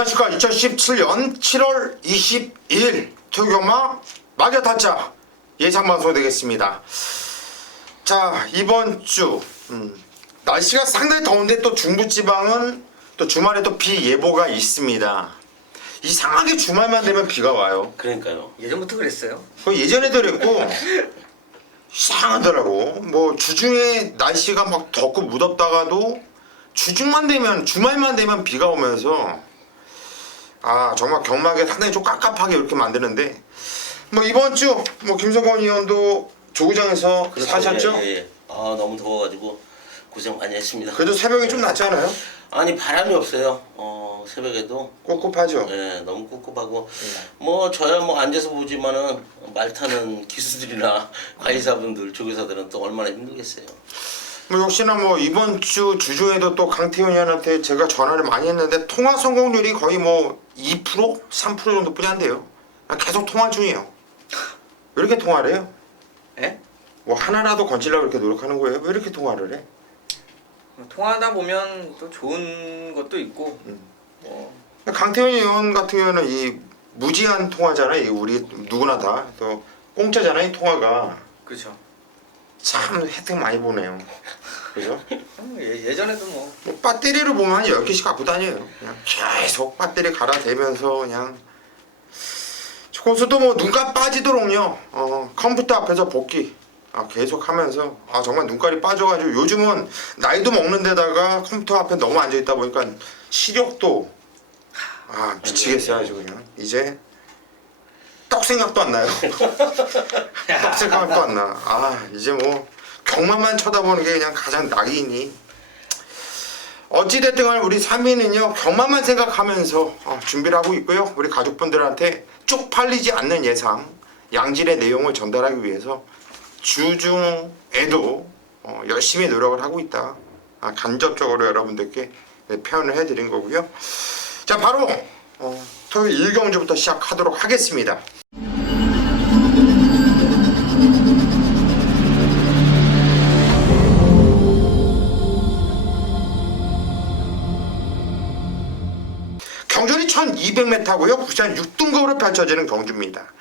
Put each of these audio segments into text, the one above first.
안녕하십니까. 2017년 7월 22일 토요일경마 마개타짜 예상방송 되겠습니다. 자, 이번 주 날씨가 상당히 더운데 또 중부지방은 또 주말에 또 비 예보가 있습니다. 이상하게 주말만 되면 비가 와요. 그러니까요. 예전부터 그랬어요. 예전에도 그랬고 이상하더라고. 뭐 주중에 날씨가 막 덥고 무덥다가도 주중만 되면, 주말만 되면 비가 오면서 정말 경마계 상당히 좀 깝깝하게 이렇게 만드는데, 뭐 이번 주 뭐 김성건 의원도 조구장에서 그렇죠. 사셨죠? 예, 예. 너무 더워가지고 고생 많이 했습니다. 그래도 새벽에 좀 낫지 않아요? 아니 바람이 없어요. 새벽에도 꿉꿉하죠? 예, 너무 꿉꿉하고 뭐 저야 뭐 앉아서 보지만은 말 타는 기수들이나 관리사분들, 조교사들은 또 얼마나 힘들겠어요. 뭐 역시나 뭐 이번 주 주중에도 또 강태훈 의원한테 제가 전화를 많이 했는데 통화 성공률이 거의 뭐 2%? 3% 정도뿐이 안 돼요. 계속 통화 중이에요. 왜 이렇게 통화를 해요? 예? 뭐 하나라도 건지려고 이렇게 노력하는 거예요? 왜 이렇게 통화를 해? 통하다 보면 또 좋은 것도 있고 뭐 강태훈 의원 같은 경우는 이 무제한 통화잖아요. 이 우리 누구나 다 또 공짜잖아요. 이 통화가 그렇죠. 참 혜택 많이 보네요. 그죠? 예전에도 뭐 뭐 배터리를 보면 한 10개씩 갖고 다녀요. 그냥 계속 배터리 갈아대면서 그냥 고수도 뭐 눈깔 빠지도록요. 컴퓨터 앞에서 복귀 계속 하면서 정말 눈깔이 빠져가지고 요즘은 나이도 먹는 데다가 컴퓨터 앞에 너무 앉아있다 보니까 시력도 미치겠어요. 아주 그냥 이제 떡 생각도 안 나요. 떡 생각도 안 나. 이제 뭐 경마만 쳐다보는 게 그냥 가장 낙이니. 어찌됐든 간에 우리 3위는요 경마만 생각하면서 준비를 하고 있고요. 우리 가족분들한테 쪽팔리지 않는 예상, 양질의 내용을 전달하기 위해서 주중에도 열심히 노력을 하고 있다. 간접적으로 여러분들께 표현을 해드린 거고요. 자, 바로 토요일 1경주부터 시작하도록 하겠습니다. 경주는 1200m고요. 부산 6등급으로 펼쳐지는 경주입니다.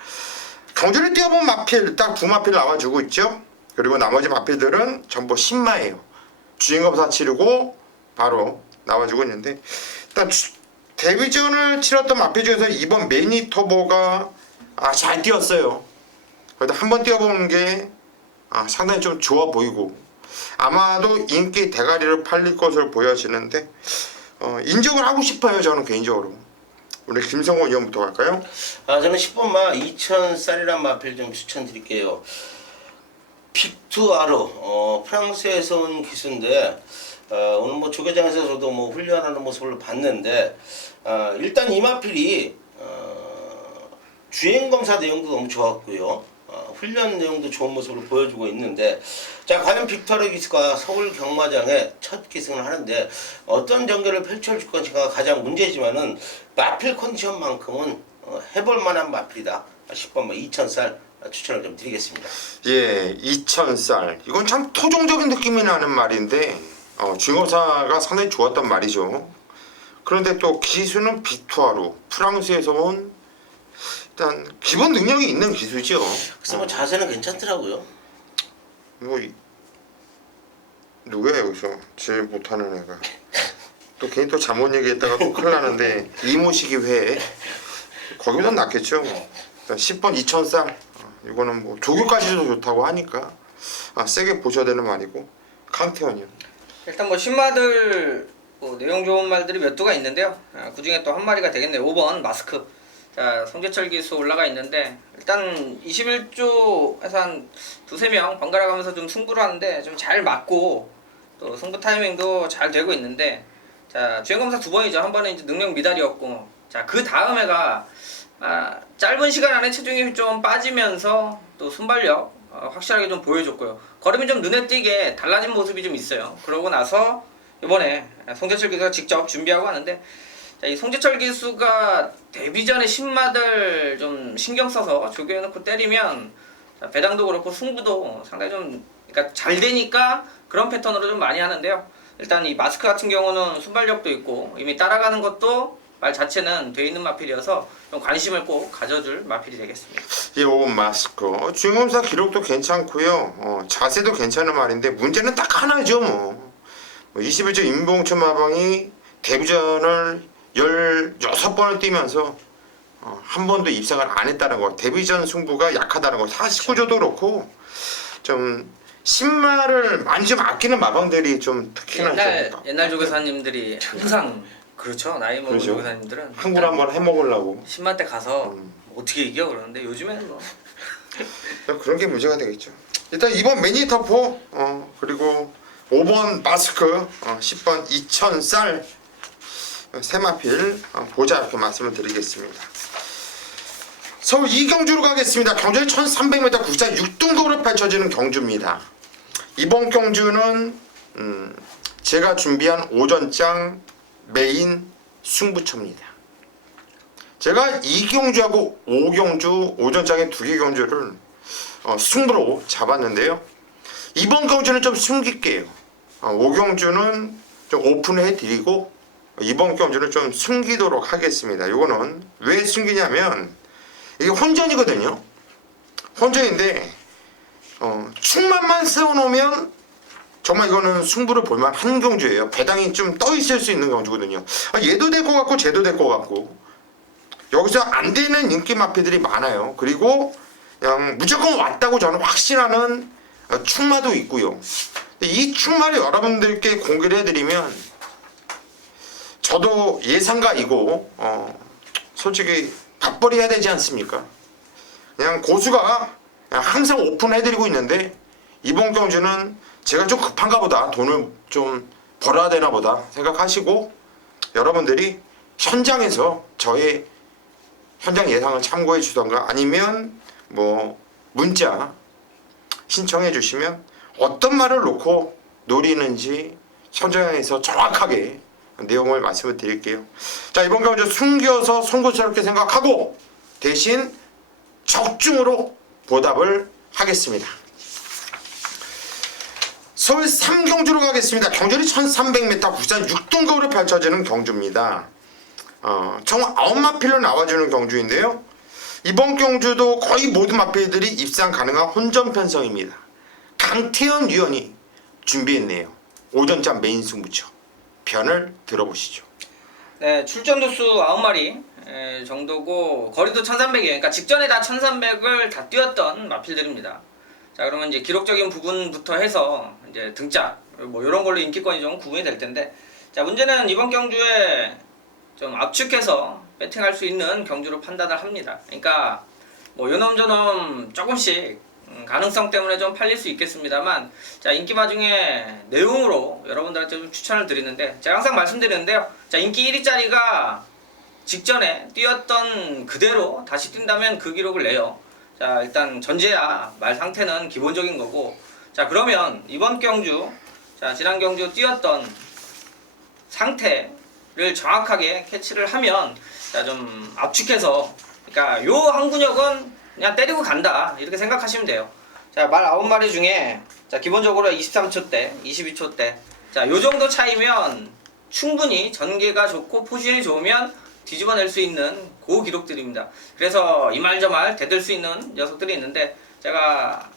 경주를 뛰어본 마필 딱 두 마필 나와주고 있죠. 그리고 나머지 마필들은 전부 신마예요. 주인검사 치르고 바로 나와주고 있는데, 일단 데뷔전을 치렀던 마필 중에서 이번 매니터보가 잘 뛰었어요. 그래도 한번 뛰어보는 게 상당히 좀 좋아 보이고 아마도 인기 대가리를 팔릴 것으로 보여지는데 인정을 하고 싶어요. 저는 개인적으로. 우리 김성원 의원부터 갈까요? 저는 10번마 2000쌀이란 마필 좀 추천드릴게요. 빅투아로 프랑스에서 온 기수인데 오늘 뭐 조교장에서 저도 뭐 훈련하는 모습을 봤는데 일단 이 마필이 주행검사 내용도 너무 좋았고요. 훈련 내용도 좋은 모습을 보여주고 있는데, 자, 과연 빅토르 기수가 서울 경마장에 첫 기승을 하는데 어떤 전개를 펼쳐줄 것인가 가장 문제지만은 마필 컨디션만큼은 해볼 만한 마필이다. 10번 2000쌀 추천을 좀 드리겠습니다. 예, 2000쌀. 이건 참 토종적인 느낌이 나는 말인데 주인공사가 상당히 좋았단 말이죠. 그런데 또 기수는 빅투아로 프랑스에서 온 일단 기본 능력이 있는 기수죠. 그래서 뭐 자세는 괜찮더라고요. 누구야 여기서 제일 못하는 애가. 또 괜히 또 잘못 얘기했다가 또 큰일 나는데 이모시기 회 거기보다 낫겠죠. 10번 2000쌀. 이거는 뭐 조교까지도 좋다고 하니까 세게 보셔야 되는 말이고. 강태원이요. 일단 뭐 신마들 내용 좋은 말들이 몇 두가 있는데요. 그 중에 또 한 마리가 되겠네요. 5번 마스크. 자, 송재철 기수 올라가 있는데 일단 21조에서 한 두세 명 번갈아 가면서 좀 승부를 하는데 좀 잘 맞고 또 승부 타이밍도 잘 되고 있는데, 자, 주행검사 2번이죠. 한 번은 이제 능력 미달이었고, 자, 그 다음에가 짧은 시간 안에 체중이 좀 빠지면서 또 순발력 확실하게 좀 보여줬고요. 걸음이 좀 눈에 띄게 달라진 모습이 좀 있어요. 그러고 나서 이번에 송재철 기수가 직접 준비하고 하는데, 자, 이 송재철 기수가 데뷔 전에 신마들 좀 신경 써서 조교해놓고 때리면 배당도 그렇고 승부도 상당히 좀 그러니까 잘 되니까 그런 패턴으로 좀 많이 하는데요. 일단 이 마스크 같은 경우는 순발력도 있고 이미 따라가는 것도 말 자체는 돼 있는 마필이어서 좀 관심을 꼭 가져줄 마필이 되겠습니다. 이 5번 마스크 주인공사 기록도 괜찮고요. 자세도 괜찮은 말인데 문제는 딱 하나죠. 21조 임봉천 마방이 데뷔전을 16번을 뛰면서 한 번도 입상을 안 했다는 거, 데뷔전 승부가 약하다는 거, 49조도 그렇고 좀 신말을 많이 좀 아끼는 마방들이 좀 특히나 옛날 조교사님들이 항상 그렇죠. 나이 먹은 그렇죠. 조교사님들은 한gur 한번 해먹으려고 10만 대 가서 어떻게 이겨 그러는데 요즘에는 뭐 그런 게 문제가 되겠죠. 일단 2번 매니터포 그리고 5번 마스크 10번 2000쌀 세마필 보자 이렇게 말씀을 드리겠습니다. 서울 이경주로 가겠습니다. 경주는 1300m 국산 6등급으로 펼쳐지는 경주입니다. 이번 경주는 제가 준비한 오전장 메인 승부처입니다. 제가 이경주하고 오경주 오전장의 두 개 경주를 승부로 잡았는데요. 이번 경주는 좀 숨길게요. 오경주는 좀 오픈해 드리고 이번 경주는 좀 숨기도록 하겠습니다. 이거는 왜 숨기냐면 이게 혼전이거든요. 혼전인데 충만만 세워놓으면 정말 이거는 승부를 볼만 한 경주예요. 배당이 좀 떠 있을 수 있는 경주거든요. 얘도 될 것 같고 쟤도 될 것 같고 여기서 안 되는 인기 마피들이 많아요. 그리고 그냥 무조건 왔다고 저는 확신하는 충마도 있고요. 이 충마를 여러분들께 공개를 해드리면 저도 예상가이고 솔직히 밥벌이 해야 되지 않습니까? 그냥 고수가 그냥 항상 오픈해드리고 있는데 이번 경주는 제가 좀 급한가 보다, 돈을 좀 벌어야 되나 보다 생각하시고 여러분들이 현장에서 저의 현장 예상을 참고해 주던가 아니면 뭐 문자 신청해 주시면 어떤 말을 놓고 노리는지 현장에서 정확하게 내용을 말씀을 드릴게요. 자, 이번 경주 숨겨서 송구스럽게 생각하고 대신 적중으로 보답을 하겠습니다. 서울 3경주로 가겠습니다. 경주는 1300m 국산 6등급으로 펼쳐지는 경주입니다. 총 9마필로 나와주는 경주인데요. 이번 경주도 거의 모든 마필들이 입상 가능한 혼전 편성입니다. 강태현 위원이 준비했네요. 오전장 메인 승부처 편을 들어보시죠. 네, 출전 도수 9마리 정도고 거리도 1300이에요. 그러니까 직전에 다 1300을 다 뛰었던 마필들입니다. 자, 그러면 이제 기록적인 부분부터 해서 이제 등짝 뭐 이런 걸로 인기권이 좀 구분이 될 텐데, 자, 문제는 이번 경주에 좀 압축해서 배팅할 수 있는 경주로 판단을 합니다. 그러니까 뭐 요놈 저놈 조금씩 가능성 때문에 좀 팔릴 수 있겠습니다만, 자, 인기 마중에 내용으로 여러분들한테 좀 추천을 드리는데, 제가 항상 말씀드리는데요. 자, 인기 1위짜리가 직전에 뛰었던 그대로 다시 뛴다면 그 기록을 내요. 자, 일단 전제야 말 상태는 기본적인 거고, 자, 그러면 이번 경주, 자, 지난 경주 뛰었던 상태를 정확하게 캐치를 하면, 자, 좀 압축해서, 그러니까 요 한 근역은 그냥 때리고 간다 이렇게 생각하시면 돼요. 자, 말 9마리 중에 자, 기본적으로 23초 대, 22초 대, 자, 요 정도 차이면 충분히 전개가 좋고 포지션이 좋으면 뒤집어낼 수 있는 그 기록들입니다. 그래서 이 말 저 말 대들 수 있는 녀석들이 있는데, 제가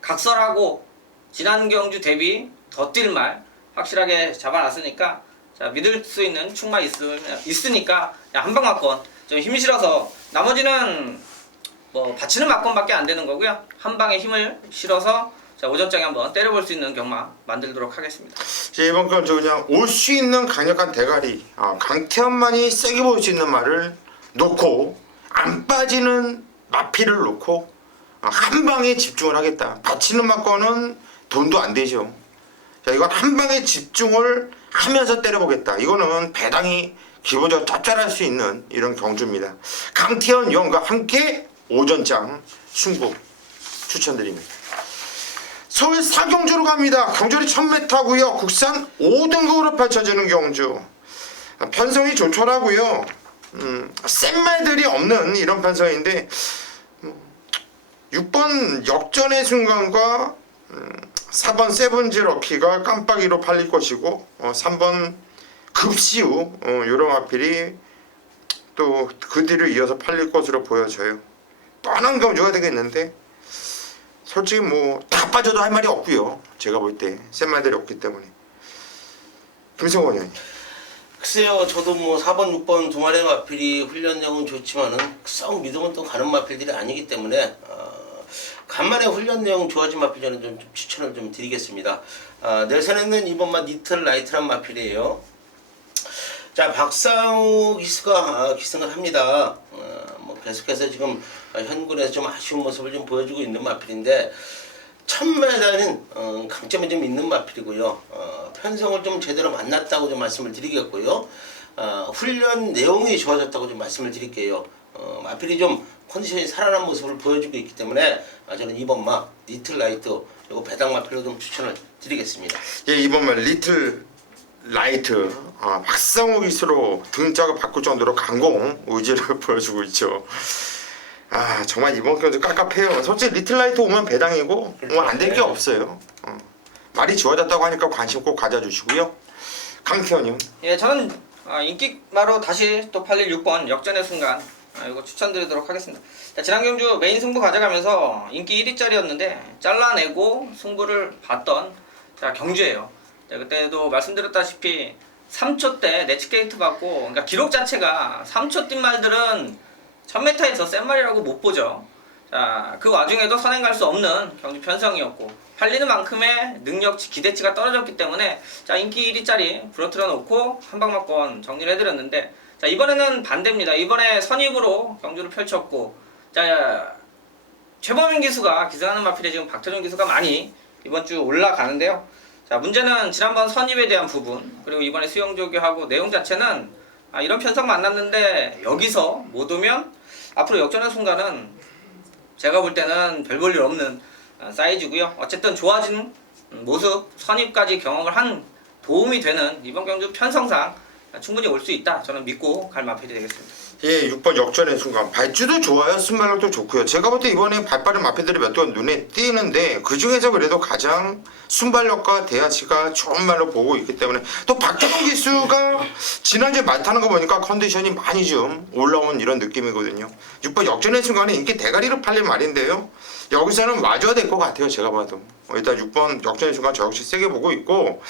각설하고 지난 경주 대비 더 뛸 말 확실하게 잡아놨으니까, 자, 믿을 수 있는 충마 있으니까 한 방 맞건 좀 힘이 실어서, 나머지는 뭐 받치는 맞건밖에 안 되는 거고요. 한 방에 힘을 실어서 자, 오전장에 한번 때려볼 수 있는 경마 만들도록 하겠습니다. 이번 경주 그냥 올 수 있는 강력한 대가리, 강태현만이 세게 볼 수 있는 말을 놓고 안 빠지는 마피를 놓고 한 방에 집중을 하겠다. 받치는 맞건은 돈도 안 되죠. 자, 이건 한 방에 집중을 하면서 때려보겠다. 이거는 배당이 기본적으로 짭짤할 수 있는 이런 경주입니다. 강태현 위원과 함께 오전장 승부 추천드립니다. 서울 4경주로 갑니다. 경주는 1000m고요. 국산 5등급으로 펼쳐지는 경주. 편성이 좋더라고요. 센 말들이 없는 이런 편성인데 6번 역전의 순간과 4번 세븐지 럭키가 깜빡이로 팔릴 것이고 3번 급시우 이런 마필이 또 그 뒤를 이어서 팔릴 것으로 보여져요. 뻔한 경주가 되겠는데 솔직히 뭐 다 빠져도 할 말이 없고요. 제가 볼 때 센 말들이 없기 때문에. 김성원 의원님. 글쎄요, 저도 뭐 4번, 6번 두 마리의 마필이 훈련량은 좋지만은 썩 믿으면 또 가는 마필들이 아니기 때문에 간만에 훈련 내용 좋아진 마필 저는 좀 추천을 좀 드리겠습니다. 내선에는 이번만 니틀 라이트란 마필이에요. 자, 박상우 기수가 기승을 합니다. 뭐 계속해서 지금 현군에서 좀 아쉬운 모습을 좀 보여주고 있는 마필인데 1000m는 강점이 좀 있는 마필이고요. 편성을 좀 제대로 만났다고 좀 말씀을 드리겠고요. 훈련 내용이 좋아졌다고 좀 말씀을 드릴게요. 마필이 좀 컨디션이 살아난 모습을 보여주고 있기 때문에 저는 이번 마 리틀 라이트 그리고 배당 마필로 좀 추천을 드리겠습니다. 예, 이번 말 리틀 라이트 박상우 기수로 등짝을 바꿀 정도로 강공 의지를 보여주고 있죠. 정말 이번 경주 깝깝해요. 솔직히 리틀 라이트 오면 배당이고 뭐 안 될 게 없어요. 말이 좋아졌다고 하니까 관심 꼭 가져주시고요. 강태현님. 예, 저는 인기마로 다시 또 팔릴 6번 역전의 순간 이거 추천드리도록 하겠습니다. 자, 지난 경주 메인 승부 가져가면서 인기 1위짜리였는데 잘라내고 승부를 봤던 경주예요. 그때도 말씀드렸다시피 3초 때 내치게이트 받고 그러니까 기록 자체가 3초 뛴 말들은 1000m에서 센 말이라고 못 보죠. 자, 그 와중에도 선행 갈 수 없는 경주 편성이었고 팔리는 만큼의 능력치 기대치가 떨어졌기 때문에 자, 인기 1위짜리 부러뜨려 놓고 한방막권 정리를 해드렸는데 자, 이번에는 반대입니다. 이번에 선입으로 경주를 펼쳤고 자, 최범인 기수가 기승하는 마필에 지금 박태준 기수가 많이 이번 주 올라가는데요. 자, 문제는 지난번 선입에 대한 부분 그리고 이번에 수영조교하고 내용 자체는 이런 편성 만났는데 여기서 못 오면 앞으로 역전의 순간은 제가 볼 때는 별 볼 일 없는 사이즈고요. 어쨌든 좋아진 모습 선입까지 경험을 한 도움이 되는 이번 경주 편성상 충분히 올 수 있다. 저는 믿고 갈 마필이 되겠습니다. 예, 6번 역전의 순간 발주도 좋아요. 순발력도 좋고요. 제가 볼 때 이번에 발빠른 마필들이 몇 번 눈에 띄는데 그 중에서 그래도 가장 순발력과 대하치가 좋은 말로 보고 있기 때문에 또 박태동 기수가 지난주에 말 타는 거 보니까 컨디션이 많이 좀 올라온 이런 느낌이거든요. 6번 역전의 순간에 인기 대가리로 팔린 말인데요. 여기서는 와줘야 될 것 같아요. 제가 봐도 일단 6번 역전의 순간 저 역시 세게 보고 있고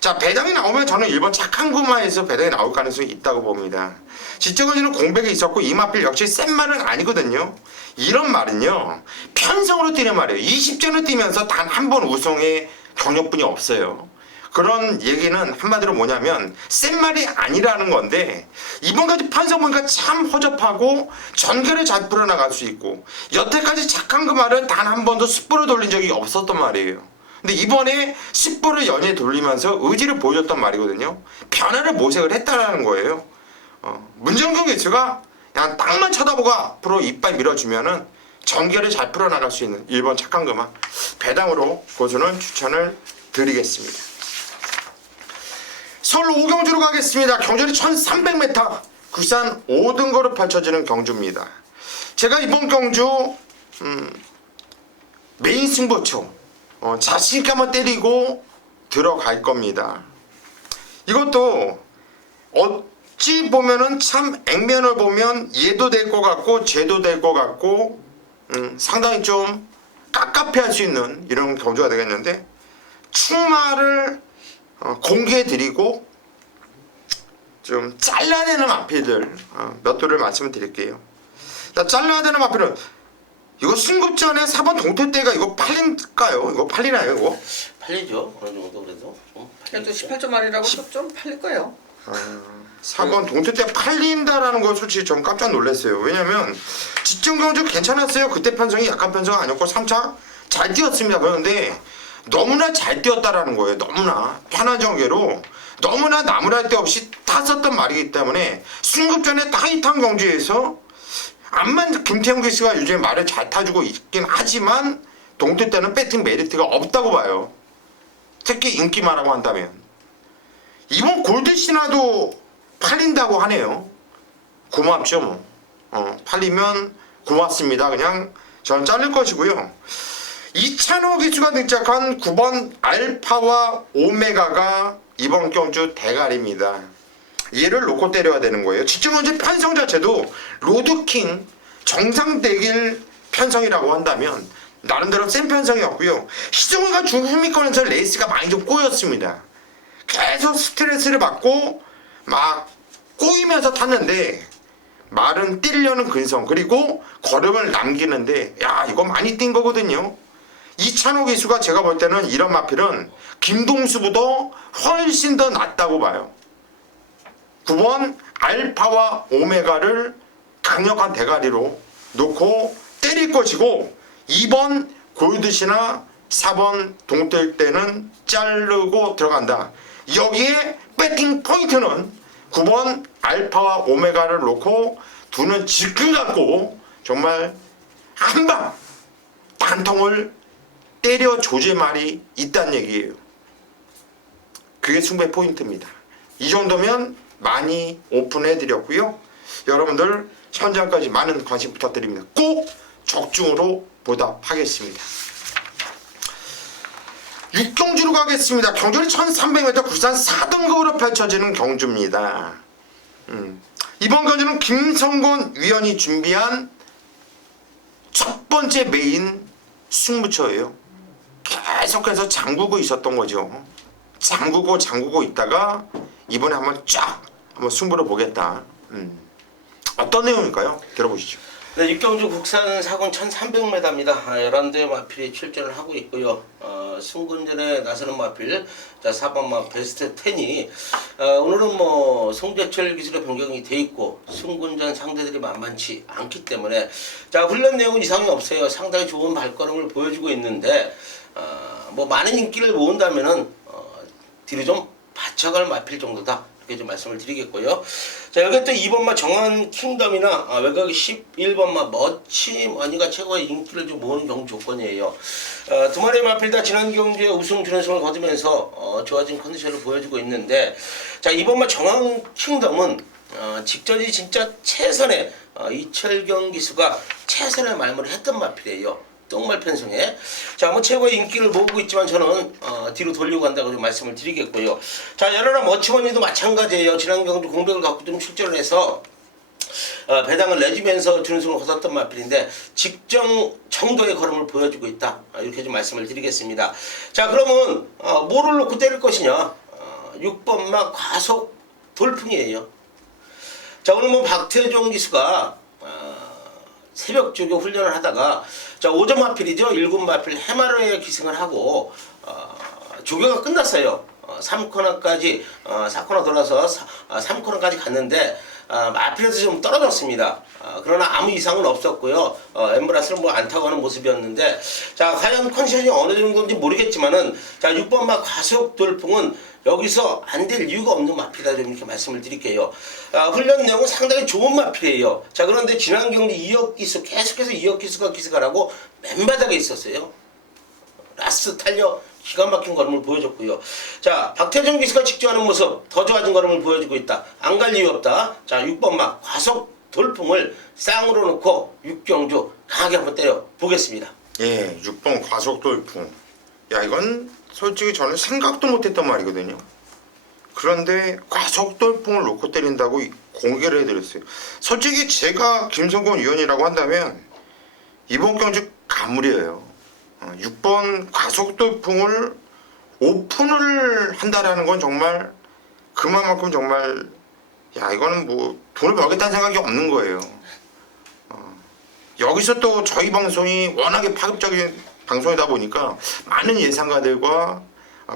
자, 배당이 나오면 저는 1번 착한 구마에서 배당이 나올 가능성이 있다고 봅니다. 지적원지는 공백이 있었고 이 마필 역시 센 말은 아니거든요. 이런 말은요 편성으로 뛰는 말이에요. 20전을 뛰면서 단 한 번 우승의 경력분이 없어요. 그런 얘기는 한마디로 뭐냐면 센 말이 아니라는 건데 이번까지 편성 보니까 참 허접하고 전개를 잘 풀어나갈 수 있고 여태까지 착한 그 말은 단 한 번도 숯불을 돌린 적이 없었단 말이에요. 근데 이번에 10불을 연이에 돌리면서 의지를 보여줬단 말이거든요. 변화를 모색을 했다라는 거예요. 문정경 개수가 그냥 땅만 쳐다보고 앞으로 이빨 밀어주면은 전개를 잘 풀어나갈 수 있는 1번 착한 금화 배당으로 고수는 추천을 드리겠습니다. 서울 오경주로 가겠습니다. 경주는 1300m 구산 5등거로 펼쳐지는 경주입니다. 제가 이번 경주 메인 승부처 자신있게 한번 때리고 들어갈 겁니다. 이것도 어찌 보면은 참 액면을 보면 얘도 될 것 같고 쟤도 될 것 같고 상당히 좀 깝깝해할 수 있는 이런 경주가 되겠는데 충마를 공개해드리고 좀 잘라내는 마필들 몇 도를 말씀을 드릴게요. 잘라야 되는 마필은 이거 승급전에 4번 동태대가 이거 팔릴까요? 이거 팔리나요? 이거? 팔리죠. 어느 정도 그래도. 그래도 18점짜리라고 좀 팔릴 거예요. 4번 동태대 팔린다라는 거 솔직히 좀 깜짝 놀랐어요. 왜냐면 직전 경주 괜찮았어요. 그때 편성이 약간 편성 아니었고 3차 잘 뛰었습니다. 그런데 너무나 잘 뛰었다라는 거예요. 너무나 편한 전개로 너무나 나무랄 데 없이 탔었던 말이기 때문에 승급전에 타이탄 경주에서 암만 김태형 기수가 요즘에 말을 잘 타주고 있긴 하지만 동태 때는 배팅 메리트가 없다고 봐요. 특히 인기마라고 한다면 이번 골드시나도 팔린다고 하네요. 고맙죠 뭐. 팔리면 고맙습니다. 그냥 저는 자를 것이고요. 이찬호 기수가 등장한 9번 알파와 오메가가 이번 경주 대가리입니다. 얘를 놓고 때려야 되는 거예요. 직전 현재 편성 자체도 로드킹 정상 대길 편성이라고 한다면 나름대로 센 편성이었고요. 시종이가 중후미권에서 레이스가 많이 좀 꼬였습니다. 계속 스트레스를 받고 막 꼬이면서 탔는데 말은 뛰려는 근성 그리고 걸음을 남기는데 야 이거 많이 뛴 거거든요. 이찬호 기수가 제가 볼 때는 이런 마필은 김동수보다 훨씬 더 낫다고 봐요. 9번 알파와 오메가를 강력한 대가리로 놓고 때릴 것이고 2번 골드시나 4번 동떨 때는 자르고 들어간다. 여기에 배팅 포인트는 9번 알파와 오메가를 놓고 두는 직근 갖고 정말 한방 단통을 때려 조질 말이 있다는 얘기예요. 그게 승부의 포인트입니다. 이 정도면 많이 오픈해 드렸고요. 여러분들 현장까지 많은 관심 부탁드립니다. 꼭 적중으로 보답하겠습니다. 육경주로 가겠습니다. 경주는 1300m 굴산 4등급으로 펼쳐지는 경주입니다. 이번 경주는 김성곤 위원이 준비한 첫 번째 메인 승부처예요. 계속해서 잠그고 있었던 거죠. 잠그고 있다가 이번에 한번 승부를 보겠다. 어떤 내용일까요? 들어보시죠. 네, 육경주 국산 사군 1300m입니다. 11대의 마필이 출전을 하고 있고요. 승군전에 나서는 마필, 자 4번 마 베스트 10이 오늘은 뭐 송재철 기술의 변경이 돼 있고 승군전 상대들이 만만치 않기 때문에 자 훈련 내용은 이상이 없어요. 상당히 좋은 발걸음을 보여주고 있는데 뭐 많은 인기를 모은다면은 뒤로 좀 받쳐갈 마필 정도다. 이렇게 좀 말씀을 드리겠고요. 자, 여기 또 2번마 정한 킹덤이나 외곽이 11번마 머치머니가 최고의 인기를 좀 모으는 경주 조건이에요. 두 마리의 마필 다 지난 경주에 우승 준우승을 거두면서 좋아진 컨디션을 보여주고 있는데 자, 2번마 정한 킹덤은 직전이 진짜 최선의 이철경 기수가 최선의 말문을 했던 마필이에요. 똥말 편성에 자 뭐 최고의 인기를 모으고 있지만 저는 뒤로 돌리고 간다고 좀 말씀을 드리겠고요. 자 여러나 머치원이도 마찬가지예요. 지난 경주 공백을 갖고 좀 출전을 해서 배당을 내주면서 준우승을 거뒀던 마필인데 직전 정도의 걸음을 보여주고 있다. 이렇게 좀 말씀을 드리겠습니다. 자 그러면 뭐를 놓고 때릴 것이냐? 6번마 과속 돌풍이에요. 자 오늘 뭐 박태종 기수가 새벽 조교 훈련을 하다가 자 5점 마필이죠. 1군 마필 해마루에 기승을 하고 조교가 끝났어요. 3코너까지 4코너 돌아서 3코너까지 갔는데 마필에서 좀 떨어졌습니다. 그러나 아무 이상은 없었고요. 엠브라스를 뭐 안 타고 하는 모습이었는데 자 과연 컨디션이 어느 정도인지 모르겠지만은 자 6번마 과속 돌풍은 여기서 안 될 이유가 없는 마필이다 좀 이렇게 말씀을 드릴게요. 훈련 내용은 상당히 좋은 마필이에요. 자 그런데 지난 경기 이혁 기수 계속해서 이혁 기수가 기습하라고 맨바닥에 있었어요. 라스트 탄력 기가 막힌 걸음을 보여줬고요. 자 박태정 기수가 직조하는 모습 더 좋아진 걸음을 보여주고 있다. 안 갈 이유 없다. 자 6번마 과속 돌풍을 쌍으로 놓고 육경주 강하게 한번 때려 보겠습니다. 예, 6번 과속 돌풍. 야 이건 솔직히 저는 생각도 못했던 말이거든요. 그런데 과속 돌풍을 놓고 때린다고 공개를 해드렸어요. 솔직히 제가 김성곤 위원이라고 한다면 이번 경주 가물이에요. 6번 과속 돌풍을 오픈을 한다라는 건 정말 그만큼 정말 야 이거는 뭐 돈을 벌겠다는 생각이 없는 거예요. 여기서 또 저희 방송이 워낙에 파급적인 방송이다 보니까 많은 예상가들과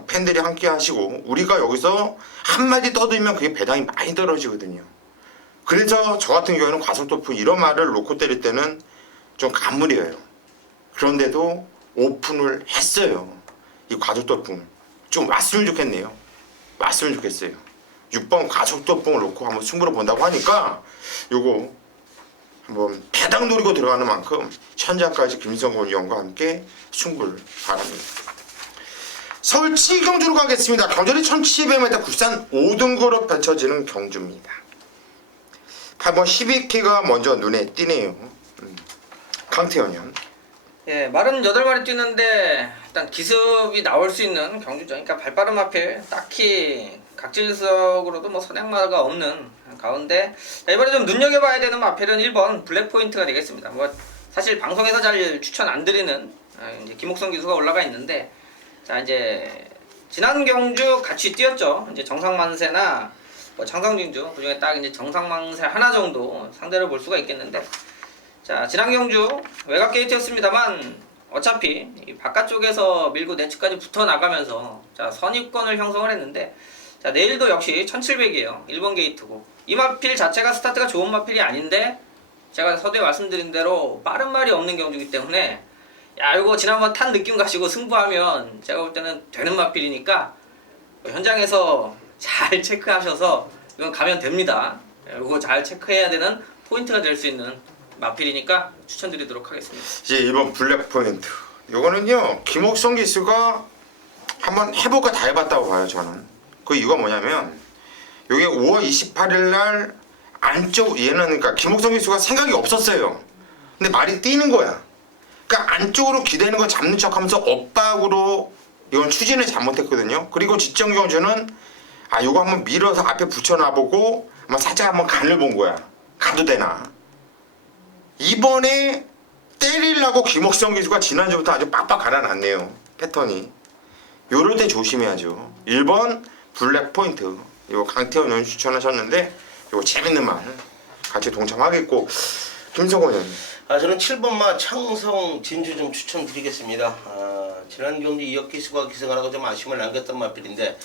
팬들이 함께 하시고 우리가 여기서 한마디 떠들면 그게 배당이 많이 떨어지거든요. 그래서 저 같은 경우에는 과속돌풍 이런 말을 놓고 때릴 때는 좀 간물이에요. 그런데도 오픈을 했어요. 이 과속돌풍 좀 왔으면 좋겠네요. 왔으면 좋겠어요. 6번 과속돌풍을 놓고 한번 승부를 본다고 하니까 요거 한번 배당 노리고 들어가는 만큼 현장까지 김성곤 위원과 함께 승부를 바랍니다. 서울 치경주로 가겠습니다. 경주는 1700m 굴산 5등급으로 펼쳐지는 경주입니다. 8번 12K가 먼저 눈에 띄네요. 강태현이요. 예, 말은 8마리 뛰는데 일단 기습이 나올 수 있는 경주죠. 그러니까 발빠른 마필 딱히 각질적으로도 뭐 선행마가 없는 가운데, 자, 이번에 좀 눈여겨봐야 되는 마필은 1번 블랙포인트가 되겠습니다. 뭐 사실 방송에서 잘 추천 안 드리는 이제 김옥성 기수가 올라가 있는데, 자 이제 지난 경주 같이 뛰었죠. 이제 정상만세나 뭐 창성진주, 그중에 딱 이제 정상만세 하나 정도 상대를 볼 수가 있겠는데, 자 지난 경주 외곽 게이트였습니다만 어차피 이 바깥쪽에서 밀고 내측까지 붙어 나가면서 자 선입권을 형성을 했는데, 자 내일도 역시 1700이에요. 1번 게이트고, 이 마필 자체가 스타트가 좋은 마필이 아닌데 제가 서두에 말씀드린 대로 빠른 말이 없는 경주이기 때문에, 야 이거 지난번 탄 느낌 가지고 승부하면 제가 볼 때는 되는 마필이니까 현장에서 잘 체크하셔서 이건 가면 됩니다. 이거 잘 체크해야 되는 포인트가 될 수 있는 마필이니까 추천드리도록 하겠습니다. 이제 1번 블랙 포인트. 이거는요 김옥성 기수가 한번 해볼까 다 해봤다고 봐요 저는. 그 이유가 뭐냐면 이게 5월 28일 날 안쪽, 얘는 그러니까 김옥성 기수가 생각이 없었어요. 근데 말이 뛰는 거야. 그러니까 안쪽으로 기대는 거 잡는 척하면서 엇박으로 이건 추진을 잘못했거든요. 그리고 지정 경주는 아 이거 한번 밀어서 앞에 붙여놔보고 아마 살짝 한번 간을 본 거야. 가도 되나. 이번에 때리려고 김옥성 기수가 지난주부터 아주 빡빡 갈아놨네요. 패턴이. 요럴 때 조심해야죠. 1번 블랙 포인트. 이거 강태현 의원 추천하셨는데 이거 재밌는 말 같이 동참하겠고. 김성원 의원. 저는 7번마 창성 진주 좀 추천드리겠습니다. 지난 경기 이혁 기수가 기승하라고 좀 아쉬움을 남겼던 마필인데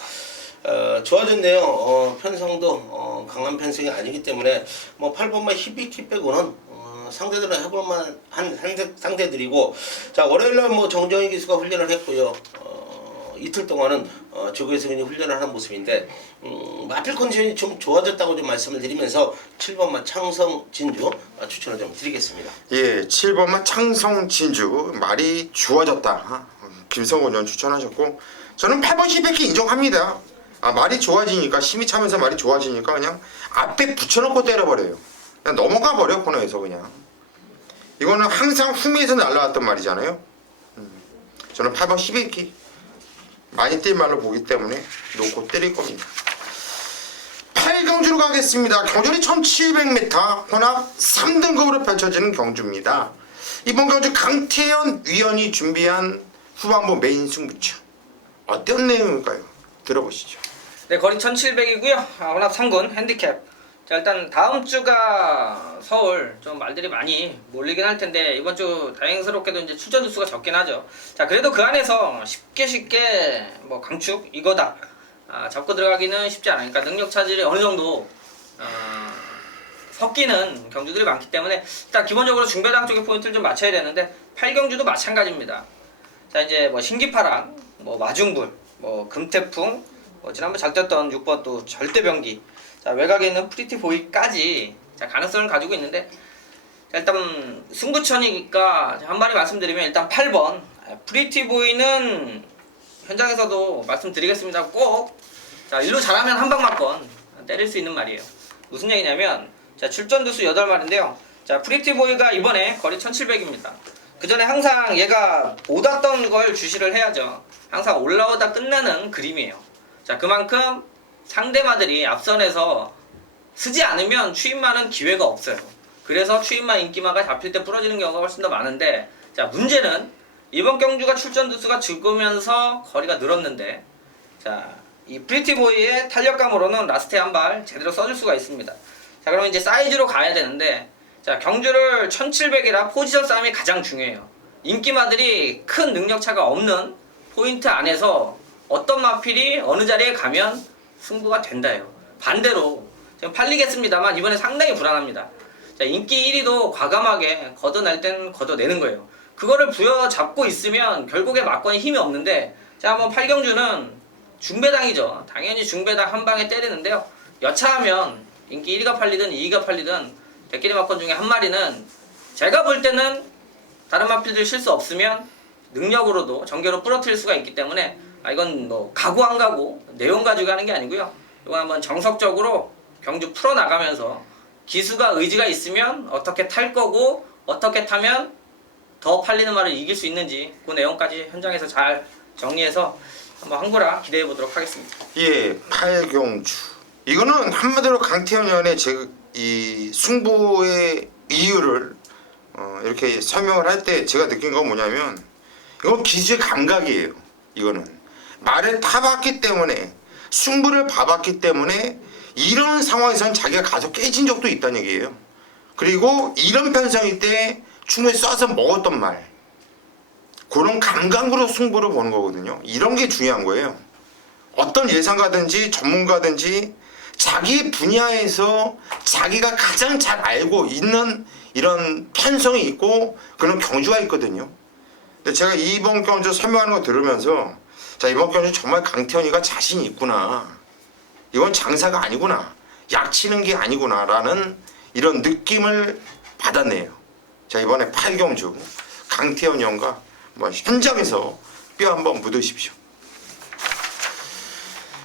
좋아졌네요. 편성도 강한 편성이 아니기 때문에 뭐 8번마 히비키 빼고는 상대들은 해볼만 한 상대들이고, 자 월요일날 뭐 정정희 기수가 훈련을 했고요. 이틀 동안은 조교에서 그냥 훈련을 하는 모습인데 마필 컨디션이 좀 좋아졌다고 좀 말씀을 드리면서 7번마 창성 진주 추천을 좀 드리겠습니다. 예, 7번만 창성 진주 말이 좋아졌다. 김성원 의원 추천하셨고, 저는 8번 히베키 인정합니다. 말이 좋아지니까, 힘이 차면서 말이 좋아지니까 그냥 앞에 붙여놓고 때려버려요. 그냥 넘어가 버려 코너에서 그냥. 이거는 항상 후미에서 날라왔던 말이잖아요. 저는 8번 히베키 많이 뛸 말로 보기 때문에 놓고 때릴 겁니다. 8경주로 가겠습니다. 경주리 1700m 혼합 3등급으로 펼쳐지는 경주입니다. 이번 경주 강태현 위원이 준비한 후반부 메인 승부처 어떤 내용일까요? 들어보시죠. 네, 거리 1700이고요. 혼합 3군 핸디캡. 자, 일단 다음 주가 서울 좀 말들이 많이 몰리긴 할 텐데 이번 주 다행스럽게도 이제 출전 수가 적긴 하죠. 자, 그래도 그 안에서 쉽게 뭐 강축 이거다 잡고 들어가기는 쉽지 않아요. 그러니까 능력 차질이 어느 정도 섞이는 경주들이 많기 때문에 일단 기본적으로 중배당 쪽에 포인트를 좀 맞춰야 되는데 8경주도 마찬가지입니다. 자, 이제 뭐 신기파랑 뭐 마중불, 뭐 금태풍, 뭐 지난번 잘 뛰었던 6번 또 절대병기, 자 외곽에 있는 프리티보이까지 자 가능성을 가지고 있는데, 자 일단 승부처니까 한 마디 말씀드리면 일단 8번 프리티보이는 현장에서도 말씀드리겠습니다. 꼭 자 일로 잘하면 한 방 맞건 때릴 수 있는 말이에요. 무슨 얘기냐면 자 출전 두수 8마리인데요. 자 프리티보이가 이번에 거리 1700입니다. 그 전에 항상 얘가 못 왔던 걸 주시를 해야죠. 항상 올라오다 끝나는 그림이에요. 자 그만큼 상대마들이 앞선에서 쓰지 않으면 추임마는 기회가 없어요. 그래서 추임마 인기마가 잡힐 때 부러지는 경우가 훨씬 더 많은데, 자 문제는 이번 경주가 출전 두수가 적으면서 거리가 늘었는데, 자 이 프리티보이의 탄력감으로는 라스트에 한 발 제대로 써줄 수가 있습니다. 자 그러면 이제 사이즈로 가야 되는데, 자 경주를 1700이라 포지션 싸움이 가장 중요해요. 인기마들이 큰 능력차가 없는 포인트 안에서 어떤 마필이 어느 자리에 가면 승부가 된다요. 반대로 지금 팔리겠습니다만 이번에 상당히 불안합니다. 자 인기 1위도 과감하게 걷어낼 땐 걷어내는 거예요. 그거를 부여잡고 있으면 결국에 막권에 힘이 없는데, 자 한번 8경주는 중배당이죠. 당연히 중배당 한 방에 때리는데요. 여차하면 인기 1위가 팔리든 2위가 팔리든 대끼리 막권 중에 한 마리는 제가 볼 때는 다른 마필들 실수 없으면 능력으로도 전개로 부러뜨릴 수가 있기 때문에 이건 뭐 가고 안 가고 내용 가지고 하는 게 아니고요. 이건 한번 정석적으로 경주 풀어나가면서 기수가 의지가 있으면 어떻게 탈 거고 어떻게 타면 더 팔리는 말을 이길 수 있는지 그 내용까지 현장에서 잘 정리해서 한번 한구라 기대해 보도록 하겠습니다. 예, 팔경주. 이거는 한마디로 강태현 의원의 이 승부의 이유를 이렇게 설명을 할 때 제가 느낀 건 뭐냐면 이건 기수의 감각이에요. 이거는 말을 타봤기 때문에 승부를 봐봤기 때문에 이런 상황에서는 자기가 가서 깨진 적도 있다는 얘기예요. 그리고 이런 편성일 때 충분히 쏴서 먹었던 말, 그런 감각으로 승부를 보는 거거든요. 이런 게 중요한 거예요. 어떤 예상가든지 전문가든지 자기 분야에서 자기가 가장 잘 알고 있는 이런 편성이 있고 그런 경주가 있거든요. 근데 제가 이번 경주 설명하는 거 들으면서 자, 이번 경주 정말 강태현이가 자신이 있구나. 이건 장사가 아니구나. 약치는 게 아니구나. 라는 이런 느낌을 받았네요. 자, 이번에 8경주 강태현 형과 현장에서 뼈 한번 묻으십시오.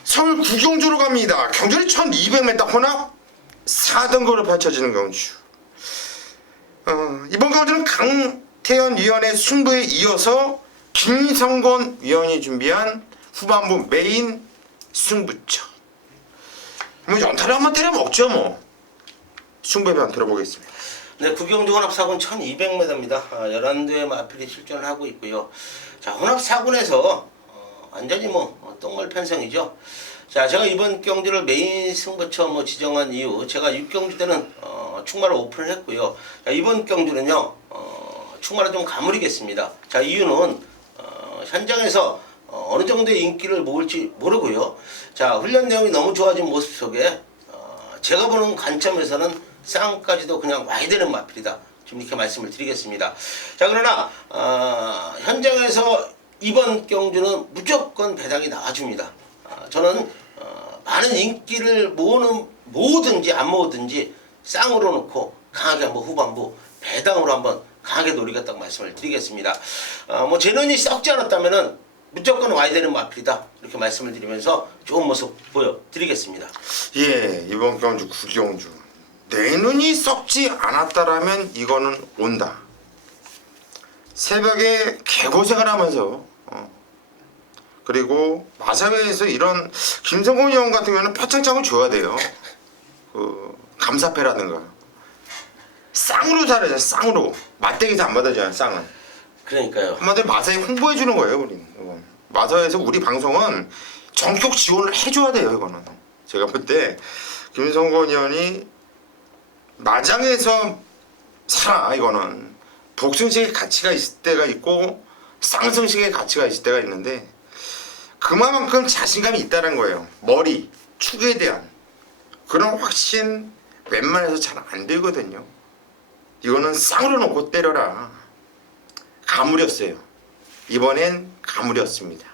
서울 구경주로 갑니다. 경주는 1200m 혼합 4등급으로 펼쳐지는 경주. 이번 경주는 강태현 위원의 승부에 이어서 김성곤 위원이 준비한 후반부 메인 승부처. 뭐 연타를 한번 때려 먹죠 뭐. 승부에 한번 들어보겠습니다. 네, 구경주 혼합 4군 1200m입니다. 11대의 마필이 출전을 하고 있고요. 자, 혼합 4군에서 완전히 똥물 편성이죠. 자, 제가 이번 경주를 메인 승부처 지정한 이유, 제가 6경주 때는 충마를 오픈을 했고요. 자, 이번 경주는요, 충마를 좀 가무리겠습니다. 자, 이유는 현장에서 어느 정도의 인기를 모을지 모르고요. 자, 훈련 내용이 너무 좋아진 모습 속에 제가 보는 관점에서는 쌍까지도 그냥 와야 되는 마필이다. 지금 이렇게 말씀을 드리겠습니다. 자, 그러나 현장에서 이번 경주는 무조건 배당이 나와줍니다. 저는 많은 인기를 모으든지 안 모으든지 쌍으로 놓고 강하게 한번 후반부 배당으로 한번 강하게 노리겠다고 말씀을 드리겠습니다. 제 눈이 썩지 않았다면은 무조건 와야 되는 마필이다. 이렇게 말씀을 드리면서 좋은 모습 보여드리겠습니다. 예, 이번 경주 구경주. 내 눈이 썩지 않았다라면 이거는 온다. 새벽에 개고생을 하면서 그리고 마사회에서 이런 김성곤 형 같은 경우는 표창장을 줘야 돼요. 감사패라든가 쌍으로 잘하죠. 쌍으로 맞대기에서 안 받아줘요. 쌍은. 그러니까요. 한마디로 마사회 홍보해 주는 거예요. 우리는 마사회에서 우리 방송은 전격 지원을 해줘야 돼요. 이거는 제가 볼 때 김성곤 의원이 마장에서 살아. 이거는 복승식의 가치가 있을 때가 있고 쌍승식의 가치가 있을 때가 있는데 그만큼 자신감이 있다는 거예요. 머리, 축에 대한 그런 확신 웬만해서 잘 안 들거든요. 이거는 쌍으로 놓고 때려라. 가물이었어요. 이번엔 가물이었습니다.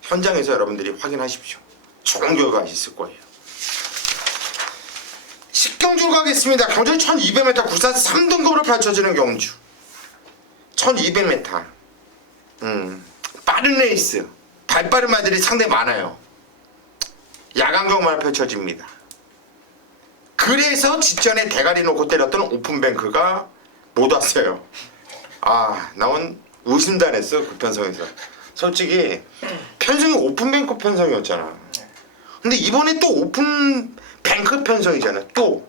현장에서 여러분들이 확인하십시오. 좋은 결과가 있을 거예요. 10경주 가겠습니다. 경주 1200m 국산 3등급으로 펼쳐지는 경주. 1200m. 빠른 레이스. 발빠른 말들이 상당히 많아요. 야간 경마를 펼쳐집니다. 그래서 직전에 대가리 놓고 때렸던 오픈뱅크가 못 왔어요. 나온 의심단했어. 그 편성에서. 솔직히 편성이 오픈뱅크 편성이었잖아. 근데 이번에 또 오픈뱅크 편성이잖아. 또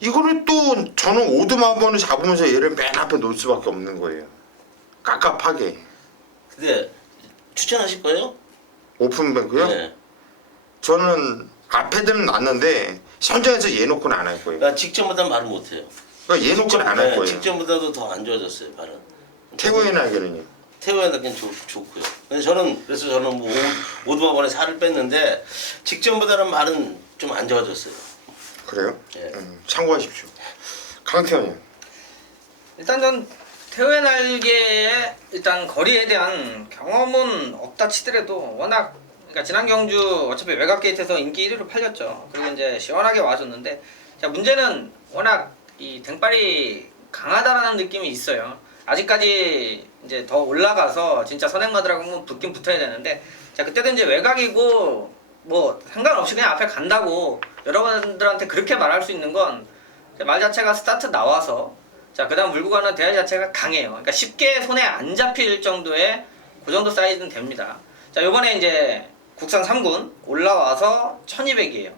이거를 또 저는 오드마번을 잡으면서 얘를 맨 앞에 놓을 수밖에 없는 거예요. 깝깝하게. 근데 추천하실 거예요? 오픈뱅크요? 네. 저는 앞에들은 놨는데 현장에서 얘 놓고는 안 할 거예요. 그러니까 직전보다 말을 못해요. 그러니까 얘 놓고는 안 할 거예요. 직전보다도 더 안 좋아졌어요, 발은. 태고의 날개는요. 태워야되긴 좋고요. 근데 저는 오두마번에 살을 뺐는데 직전보다는 말은 좀 안 좋아졌어요. 그래요? 예. 참고하십시오. 강태현이요. 일단 전 태호의 날개의 일단 거리에 대한 경험은 없다 치더라도 워낙 그러니까 지난 경주 어차피 외곽 게이트에서 인기 1위로 팔렸죠. 그리고 이제 시원하게 와줬는데 자 문제는 워낙 이 등발이 강하다라는 느낌이 있어요. 아직까지 이제 더 올라가서 진짜 선행마들하고 한번 붙긴 붙어야 되는데 자 그때도 이제 외곽이고 뭐 상관없이 그냥 앞에 간다고 여러분들한테 그렇게 말할 수 있는 건 말 자체가 스타트 나와서 자 그다음 물고 가는 대알 자체가 강해요. 그러니까 쉽게 손에 안 잡힐 정도의 그 정도 사이즈는 됩니다. 자 요번에 이제 국산 3군 올라와서 1200이에요.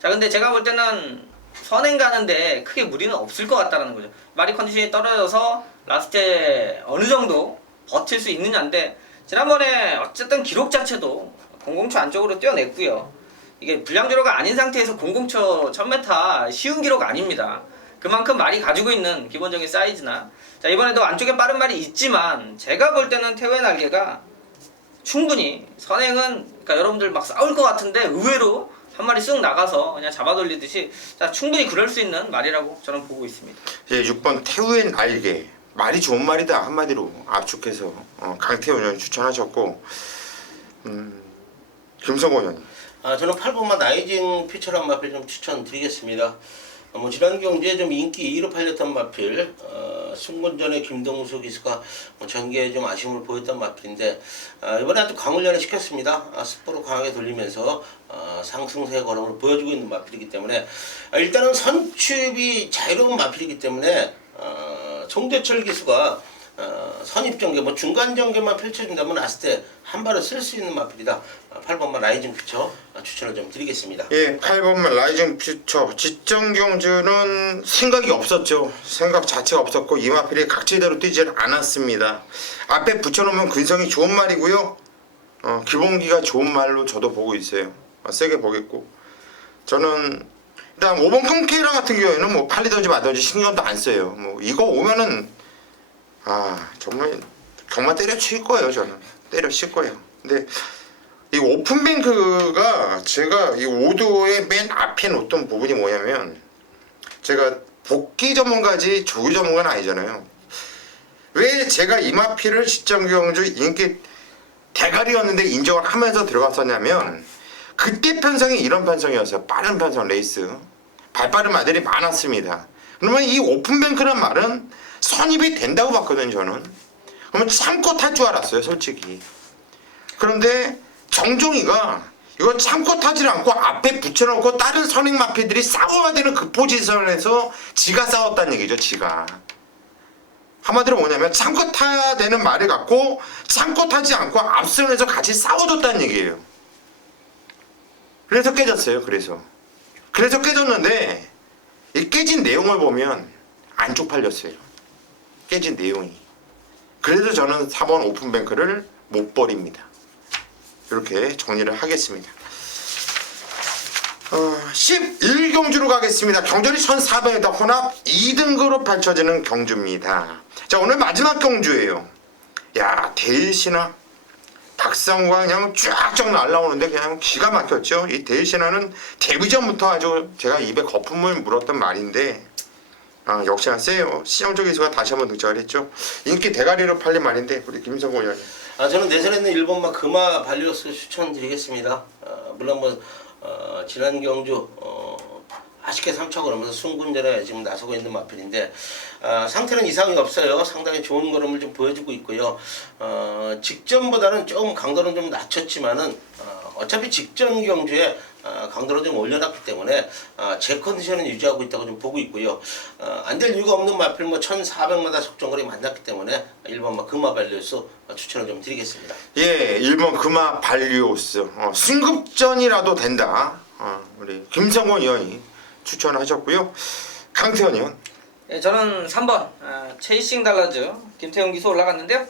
자 근데 제가 볼 때는 선행 가는데 크게 무리는 없을 것 같다는 거죠. 말이 컨디션이 떨어져서 라스트에 어느 정도 버틸 수 있느냐인데 지난번에 어쨌든 기록 자체도 00초 안쪽으로 뛰어냈고요. 이게 불량주로가 아닌 상태에서 00초 1000m 쉬운 기록 아닙니다. 그만큼 말이 가지고 있는 기본적인 사이즈나 자 이번에도 안쪽에 빠른 말이 있지만 제가 볼 때는 태우의 날개가 충분히 선행은 그러니까 여러분들 막 싸울 것 같은데 의외로 한 마리 쓱 나가서 그냥 잡아 돌리듯이 자 충분히 그럴 수 있는 말이라고 저는 보고 있습니다. 예, 6번 태우의 날개. 말이 좋은 말이다 한마디로 압축해서 강태훈 의원이 추천하셨고 김성호 의원님. 저는 8번만 라이징 피처란 마필 좀 추천드리겠습니다. 뭐 지난 경주에 좀 인기 2위로 팔렸던 마필, 승군전에 김동수 기수가 전개에 좀 아쉬움을 보였던 마필인데 이번에 아주 강훈련을 시켰습니다. 습보로 강하게 돌리면서 상승세 걸음을 보여주고 있는 마필이기 때문에 일단은 선취입이 자유로운 마필이기 때문에 송대철 기수가 선입 전개, 뭐 중간 전개만 펼쳐준다면 라스트에 한 발을 쓸 수 있는 마필이다. 8번만 라이징 피처 추천을 좀 드리겠습니다. 예, 8번만 라이징 피처. 지정 경주는 생각이 없었죠. 생각 자체가 없었고 이 마필이 각질대로 뛰질 않았습니다. 앞에 붙여놓으면 근성이 좋은 말이고요. 기본기가 좋은 말로 저도 보고 있어요. 세게 보겠고 저는 일단 5번 끔케이랑 같은 경우에는 뭐 팔리든지 말든지 신경도 안 써요. 뭐 이거 오면은 정말 경마 때려칠 거예요. 저는 때려칠 거예요. 근데 이 오픈뱅크가 제가 이 5도의 맨 앞에 놓던 부분이 뭐냐면 제가 복귀 전문가지 조기 전문가는 아니잖아요. 왜 제가 이마피를 시정경주 인기 대가리였는데 인정을 하면서 들어갔었냐면 그때 편성이 이런 편성이었어요. 빠른 편성 레이스 발빠른 말들이 많았습니다. 그러면 이 오픈뱅크란 말은 선입이 된다고 봤거든요. 저는 그러면 참고 탈 줄 알았어요. 솔직히. 그런데 정종이가 이거 참고 타질 않고 앞에 붙여놓고 다른 선행 마피들이 싸워야 되는 그 포지션에서 지가 싸웠다는 얘기죠. 지가. 한마디로 뭐냐면 참고 타야 되는 말을 갖고 참고 타지 않고 앞선에서 같이 싸워줬다는 얘기예요. 그래서 깨졌어요. 그래서 깨졌는데 이 깨진 내용을 보면 안 쪽팔렸어요. 깨진 내용이. 그래서 저는 4번 오픈뱅크를 못 버립니다. 이렇게 정리를 하겠습니다. 11경주로 가겠습니다. 경전이 1400m 혼합 2등급으로 펼쳐지는 경주입니다. 자, 오늘 마지막 경주예요. 야, 대일신화 박성광 그냥 쫙쫙 날라오는데 그냥 기가 막혔죠. 이 대일신화는 데뷔 전부터 아주 제가 입에 거품을 물었던 말인데 역시나 세요. 시정적 기수가 다시 한번 등장을 했죠. 인기 대가리로 팔린 말인데 우리 김성호 의원님. 저는 내선에는 1번만 금화 발리오스 추천드리겠습니다. 물론 뭐 지난 경주 아쉽게 3차 걸으면서 순군전에 지금 나서고 있는 마필인데 상태는 이상이 없어요. 상당히 좋은 걸음을 좀 보여주고 있고요. 직전보다는 조금 강도는 좀 낮췄지만은 어차피 직전 경주에 강도를 좀 올려놨기 때문에 제 컨디션은 유지하고 있다고 좀 보고 있고요. 안 될 이유가 없는 마필 뭐 1400마다 적정거리 만났기 때문에 1번만 금화 발리오스 추천을 좀 드리겠습니다. 예, 1번 금화 발리오스 승급전이라도 된다. 우리 김성원 의원이 추천하셨고요. 강태원 의원. 예, 저는 3번 체이싱 달라즈 김태훈 기수 올라갔는데요.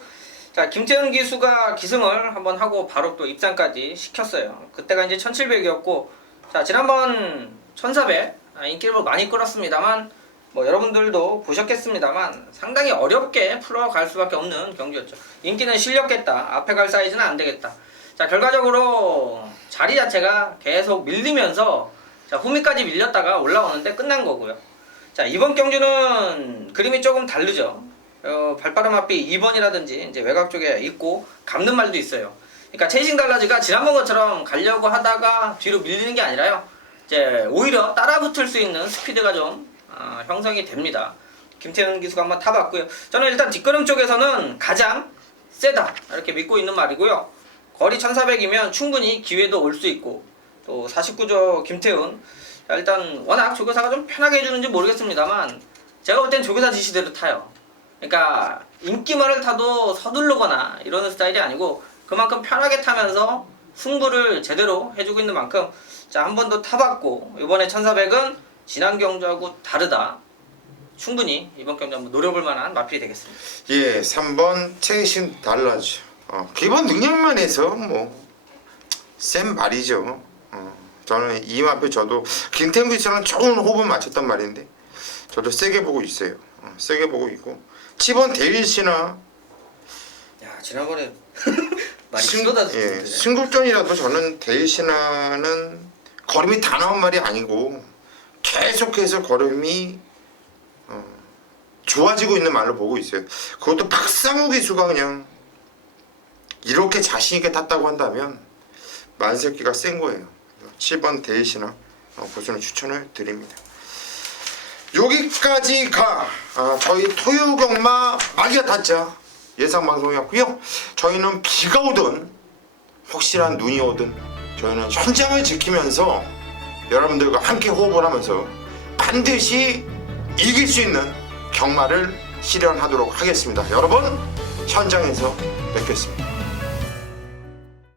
자, 김태훈 기수가 기승을 한번 하고 바로 또 입상까지 시켰어요. 그때가 이제 1700이었고 자 지난번 1400 인기를 많이 끌었습니다만 뭐 여러분들도 보셨겠습니다만 상당히 어렵게 풀어갈 수밖에 없는 경기였죠. 인기는 실렸겠다. 앞에 갈 사이즈는 안 되겠다. 자 결과적으로 자리 자체가 계속 밀리면서 자 후미까지 밀렸다가 올라오는데 끝난 거고요. 자 이번 경주는 그림이 조금 다르죠. 발빠른 앞이 2번이라든지 이제 외곽 쪽에 있고 감는 말도 있어요. 그러니까 체이싱 달라지가 지난번 것처럼 가려고 하다가 뒤로 밀리는 게 아니라요. 이제 오히려 따라붙을 수 있는 스피드가 좀 형성이 됩니다. 김태훈 기수가 한번 타봤고요. 저는 일단 뒷걸음 쪽에서는 가장 세다 이렇게 믿고 있는 말이고요. 거리 1400이면 충분히 기회도 올 수 있고 또 49조 김태훈 자, 일단 워낙 조교사가 좀 편하게 해주는지 모르겠습니다만 제가 볼 땐 조교사 지시대로 타요. 그러니까 인기말을 타도 서두르거나 이러는 스타일이 아니고 그만큼 편하게 타면서 승부를 제대로 해주고 있는 만큼 자, 한 번 더 타봤고 이번에 1400은 지난 경주하고 다르다. 충분히 이번 경주 한번 노려볼 만한 마필이 되겠습니다. 예, 3번 체이신 달라죠. 기본 능력만 해서 뭐 센 말이죠. 저는 이 마필 저도 김태균 씨랑 좋은 호흡을 맞췄단 말인데 저도 세게 보고 있어요. 세게 보고 있고 7번 데일 씨나 야, 지난번에 많이 쏟아졌는데. 승급전이라도 저는 데일 씨나는 걸음이 다 나온 말이 아니고 계속해서 걸음이 좋아지고 있는 말로 보고 있어요. 그것도 박상우 기수가 그냥 이렇게 자신있게 탔다고 한다면 만세기가 센 거예요. 7번 데이시나 보수는 추천을 드립니다. 여기까지가 저희 토요경마 마기가 탔자 예상 방송이었고요. 저희는 비가 오든 혹시나 눈이 오든 저희는 현장을 지키면서 여러분들과 함께 호흡을 하면서 반드시 이길 수 있는 경마를 실현하도록 하겠습니다. 여러분 현장에서 뵙겠습니다.